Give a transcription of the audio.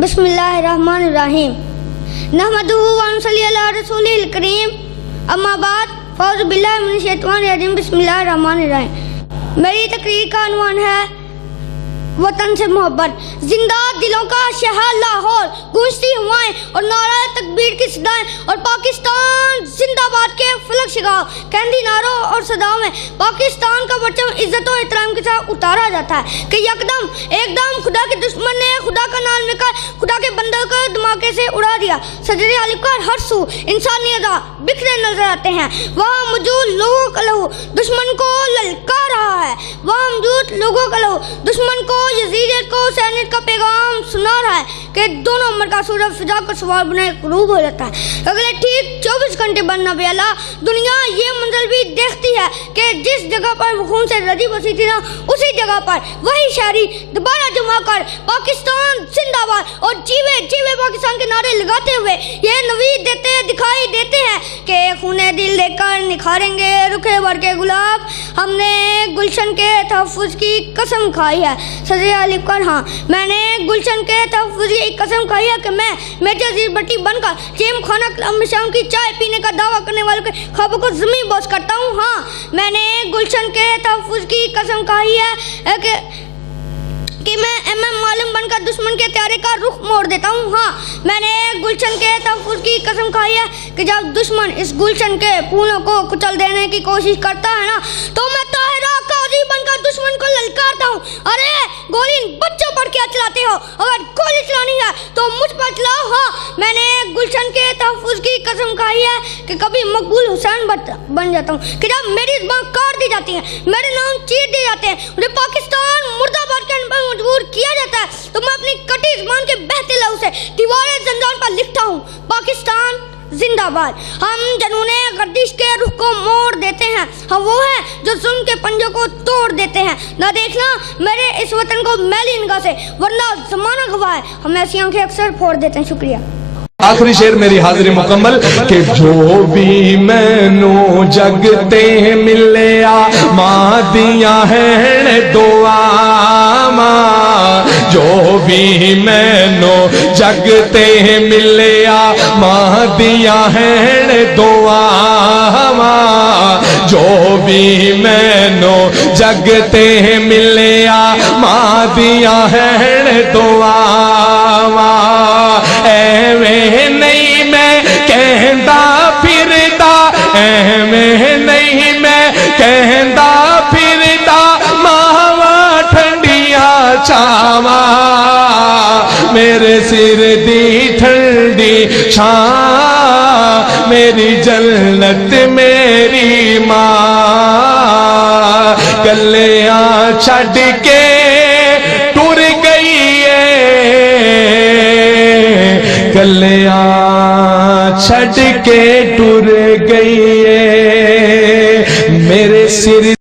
बिस्मिल्लाहिर्रहमानिर्रहीम नहमदुहु व नसल्ली अला रसूलिल करीम अम्मा बाद फौज़ बिल्लाहि मिनश शैतानिर रजीम बिस्मिल्लाहिर्रहमानिर्रहीम। मेरी तकरीर का उन्वान है वतन से मोहब्बत। जिंदा दिलों का शहर लाहौर, गूंजती हवाएं और नारा तकबीर की सदाएं, और पाकिस्तान जिंदाबाद के फलक शिगाव कैंडी नारों और सदाओं में पाकिस्तान का परचम इज्जत और एहतराम के साथ उतारा जाता है कि यकदम एकदम खुदा के दुश्मन ने खुदा का नाम लेकर खुदा के बंदर को धमाके से उड़ा दिया। सजरे आलिफ का हर सू इंसानी अदा बिखरे नजर आते हैं। वहाँ मौजूद लोगों का लहू दुश्मन को ललकार रहा है। वहाँ मौजूद लोगों का लहू दुश्मन को यजीद को सैनिक का पैगाम सुना रहा है कि दोनों उम्र का सूरज फिजा को सवार बनाए करूब हो जाता है। अगले ठीक 24 घंटे बाद नबी अल्लाह दुनिया ये मंजर भी देखती है कि जिस जगह पर वो खून से रजी बसी थी ना, उसी जगह पर वही शहरी दोबारा जमा कर पाकिस्तान जिंदाबाद और जीवे जीवे पाकिस्तान के नारे लगाते हुए ये नवीद देते दिखाई देते हैं कि खूने दिल लेकर निखारेंगे रुखे भर के गुलाब। हमने गुलशन के तहफ़्फ़ुज़ की कसम खाई है। सजरे आलिफ कर हाँ, मैंने गुलशन के तहफ़्फ़ुज़ की कसम खाई है कि मैं मेजर जीर भट्टी बनकर जेम खाना क्लब में शाम की चाय पीने का दावा करने वालों के ख्वाबों को ज़मीन बोझ करता हूँ। हाँ, मैंने गुलशन के तहफ़्फ़ुज़ की कसम खाई है कि मैं MM मालूम बनकर दुश्मन के त्यारे का रुख मोड़ देता हूँ। हाँ, मैंने गुलशन के तहफ़्फ़ुज़ की कसम खाई है कि जब दुश्मन इस गुलशन के फूलों को कुचल देने की कोशिश करता है ना, तो मैं ताहिरा काजी बनकर दुश्मन को ललकारता हूँ। अरे गोली इन बच्चों पर क्या चलाते हो? अगर गोली चलानी है तो मुझ पर चलाओ। हाँ, मैंने गुलशन के तहफ़्फ़ुज़ की कसम खाई है कि कभी मकबूल हुसैन बन जाता हूँ कि जब मेरी ज़बान काट दी जाती है, मेरे नाम चीर दिए जाते हैं, मुझे पाकिस्तान मुर्दाबाद के पर मजबूर किया जाता है, तो मैं अपनी कटी ज़बान के बहते लहू से दीवारे ज़ंजान पर लिखता हूँ पाकिस्तान जिंदाबाद। हम जनूने गर्दिश के रुख को मोड़ देते हैं। हम वो हैं जो जुल्म के पंजों को तोड़ देते हैं। ना देखना मेरे इस वतन को मैली निगाह से, वरना ज़माना गवाह है हम ऐसी आंखें अक्सर फोड़ देते हैं। शुक्रिया। आखिरी शेर मेरी हाजिरी मुकम्मल कि जो भी मैनू जगते मिले आ मां दिया है दुआ जो भी मैनू जगते मिले आ मां दिया है दुआ जो भी मैनू जगते मिले आ मां दिया है दुआ एवें नहीं मैं कहंदा फिरदा एवें नहीं मैं कहंदा फिरदा मावा ठंडिया छावा मेरे सिर दी ठंडी छां मेरी जन्नत मेरी मां गलियां छड़ के टुर गई गलियां छड़ के टुर गई मेरे सिर